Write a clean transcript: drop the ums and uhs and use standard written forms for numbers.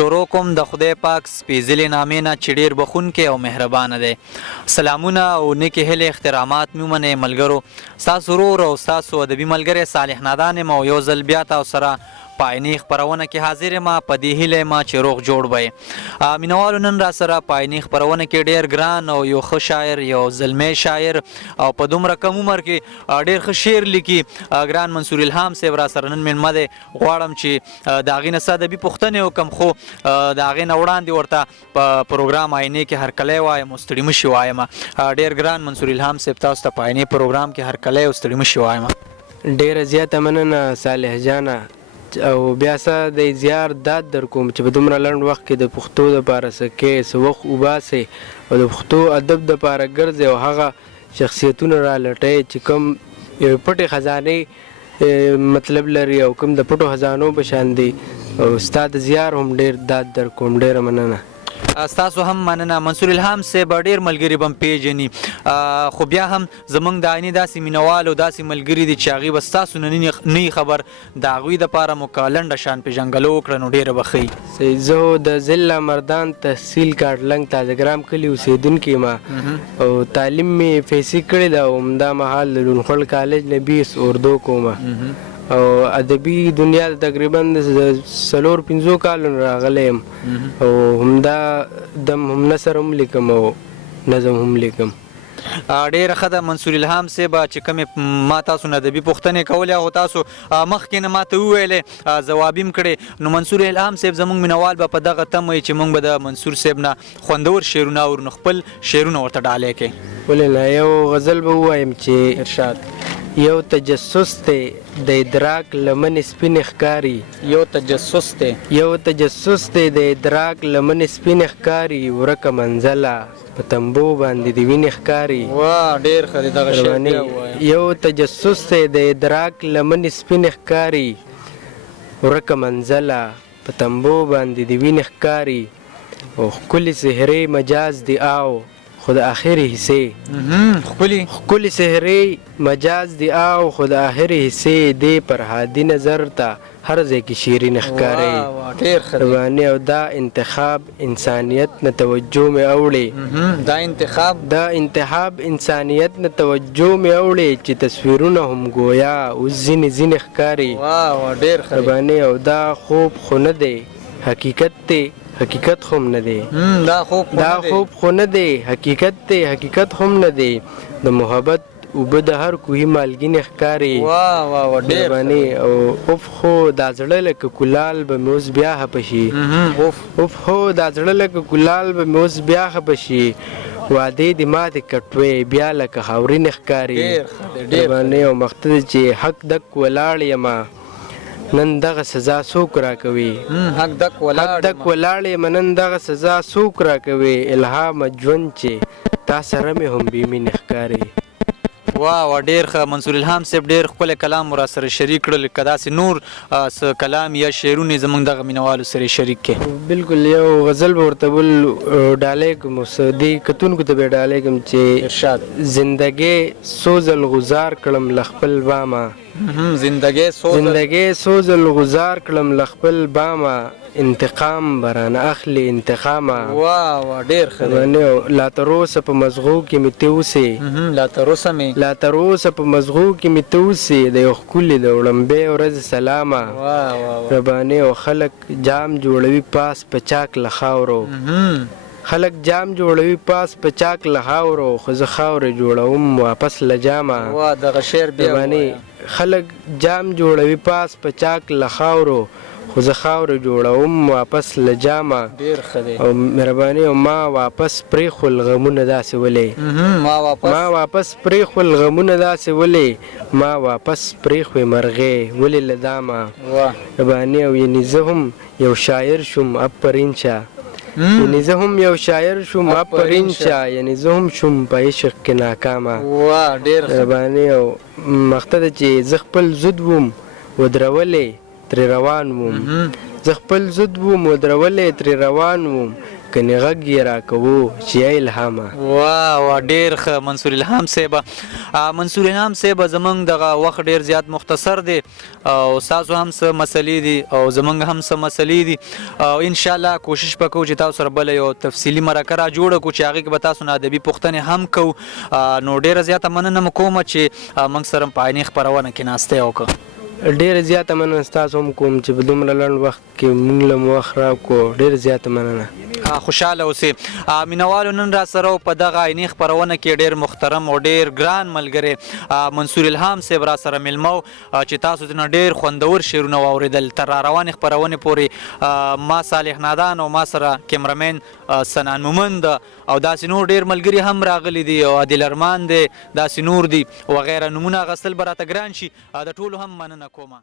شروع کوم د خدای پاک سپېڅلې نامې نه چې ډېر بخښونکی او مهربانه دی. سلامونه او نیکې هیلې احترامات مې ومنئ ملګرو. ستاسو ورور او ستاسو ادبي ملګری صالح نادان یم او یو ځل بیا تاسو سره په عیني خپرونه کې حاضر یم. په دې هیله یم چې روغ جوړ به یې. مینوالو نن را سره په عیني خپرونه کې ډېر ګران او یو ښه شاعر، یو زلمی شاعر او په دومره کم عمر کې ډېر ښه شعر لیکي ګران منصور الهام صاحب را سره نن مېلمه دی. غواړم چې د هغې نه څه ادبي پوښتنې وکړم، خو د هغې نه وړاندې ورته په پروګرام عینې کې هرکلی وایم او ستړي مه شي وایم. ډېر ګران منصور الهام صاحب تاسو ته په عینې پروګرام کې هرکلی او ستړي مه شي وایم. ډېره زیاته مننه صالح جانه، او بیا څه د زیار داد در کوم چې په دومره لنډ وخت کې د پښتو دپاره څه کوې، څه وخت وباسئ او د پښتو ادب دپاره ګرځئ او هغه شخصیتونه را لټئ چې کوم یوې پټې خزانې مطلب لري او کوم د پټو خزانو په شان دي. او ستا د زیار هم ډېر داد در کوم. ډېره مننه. ستاسو هم مننه. منصور الهام صاحب ډېر ملګري به م پېژني، خو بیا هم زموږ د عیني داسې مینوال او داسې ملګري دي چې هغوی به ستاسو نه نه خبر. د هغوی دپاره مو که لنډه شان پېژنګلو وکړه نو ډېره به ښه. زه د ضلع مردان تحصیل کاټلنګ تازهګرام کلي اوسېدونکی یم او تعلیم مې فیصي کړې ده او همدا مهال د لونخوړ کالج نه BS اردو کومه او ادبي دنیا ته تقریبا د 4-5 کالو راغلی یم او همدا دم هم نثر هم لیکم او نظم هم لیکم. ډېره ښه ده منصور الهام صاحب چې کومې ما تاسو نه ادبي پوښتنې کولې او تاسو مخکې نه ما ته وویلې ځواب هم کړې. نو منصور الهام صاحب زموږ مینوال به په دغه تمه وي چې موږ به د منصور صاحب نه خوندور شعرونه اورو، نو خپل شعرونه ورته ډالۍ کړئ. ولې نه، یو غزل به ووایم چې ارشاد. یو تجسس دی د ادراک لمن سپین ښکاري. یو تجسس دی د ادراک لمن سپین ښکاري، ورکه منزله په تنبو باندې د وینې ښکاري. واه ډېر ښه دی دغه شعر بیا ووایه. یو تجسس دی د ادراک لمن سپین ښکاري، ورکه منزله په تنبو باندې د وینې ښکاري. او ښکلې سحرې مجاز دی او خود آخری حصے ښکلې سحرې مجاز دی او خود آخری حصے دی پر هادي نظر ته هر ځای کې شیرین ښکاري. او دا انتخاب انسانیت نه توجه مې اوړي. دا انتخاب انسانیت نه توجه مې اوړي چې تصویرونه هم گویا اوس ځینې ښکاري. او دا خوب خو نه دی حقیقت دی، حقیقت خو نه دی. دا خوب خو نه دی حقیقت دی، حقیقت خو نه دی. د محبت اوبه د هر کوهي مالګینې ښکاري. او اوف خو دا زړه لکه کلال به مې اوس بیا خفه شي. اوف خو دا زړه لکه کلال به مې اوس بیا خفه شي. وعدې د ماتې کټوې بیا لکه خاورینې ښکاري. او مخته دی چې حق دک ولاړ یمه نن دغه سزا څوک راکوي. حق دک ولاړ یم نن دغه سزا څوک راکوي. الهام ژوند چې تا سره مې هم بې مینې ښکاري. واه ډېر ښه منصور الهام صاحب ډېر ښکلی کلام را سره شریک کړل. که داسې نور څه کلام یا شعرونه زموږ دغه مینوالو سره شریک کړي. بلکل یو غزل به ورته بل ډالۍ کړم او دې کتونکو ته به یې ډالۍ کړم چې ارشاد. زندګۍ سوزل غزار کړم له خپل بامه. زندګۍ سوزل غزار کړم له خپل بامه. انتقام برانه اخلي انتقامه. واه ډېر ښه دی. لا تر اوسه په مزغو کې مې ته اوسې. لا تر اوسه په مزغو کې مې ته اوسې. د یو ښکلي د وړمبۍ ورځ سلامه. ربانې او خلک جام جوړوي پاس په چاک له خاورو. خلک جام جوړوي پاس په چاک له خاورو، خو زه خاورې جوړوم واپس له جامه. دغه شعر بیا خلک جام جوړوي پاس په چاک له خاورو، خو زه خاورې جوړوم واپس له جامه. او مهرباني او ما واپس پرېښول غمونه داسې ولې. ما واپس پرېښول غمونه داسې ولې. ما واپس پرېښوې مرغې ولې له دامه. مهرباني او یعنې زه هم یو شاعر شوم افرین شه. یعنې زه هم یو شاعر شوم افرین شه. یعنې زه هم شوم په عشق کې ناکامه. مهرباني او مقصد چې زه خپل زود وم ودرولې ترې روان وم. زه خپل زود وم ودرولی ترې روان وم کنې غږ یې راکوو چې یا الهامه. واه ډیر ښه منصور الهام صاحب. منصور الهام صاحب زمونږ دغه وخت ډیر زیات مختصر دی او ستاسو هم څه مسلې دي او زمونږ هم څه مسلې دي او انشاءالله کوشش به کوو چې تاسو سره بله یو تفصیلي مرکه را جوړه کړو چې هغې کې به تاسو نه ادبي پوښتنې هم کوو. نو ډیره زیاته مننه م کومه چې موږ سره په عیني خپرونه کې ناستی وکړه. ډېره زیاته مننه ستاسو هم کوم چې په دومره لنډ وخت کې موږ له مو وخت راکړو. ډېره زیاته مننه. خوشحاله اوسئ. مینوالو نن را سره په دغه عیني خپرونه کې ډېر محترم او ډېر ګران ملګری منصور الهام صاحب را سره میلمه و چې تاسو ځنه ډېر خوندور شعرونه واورېدل. تر را روانې خپرونې پورې ما صالح نادان او ما سره کیمرمین سنان مومند او داسې نور ډېر ملګري هم راغلي دي او عادل ارمان دی داسې نور دي وغیره نومونه اخیستل به راته ګران شي. د ټولو هم مننه کومه.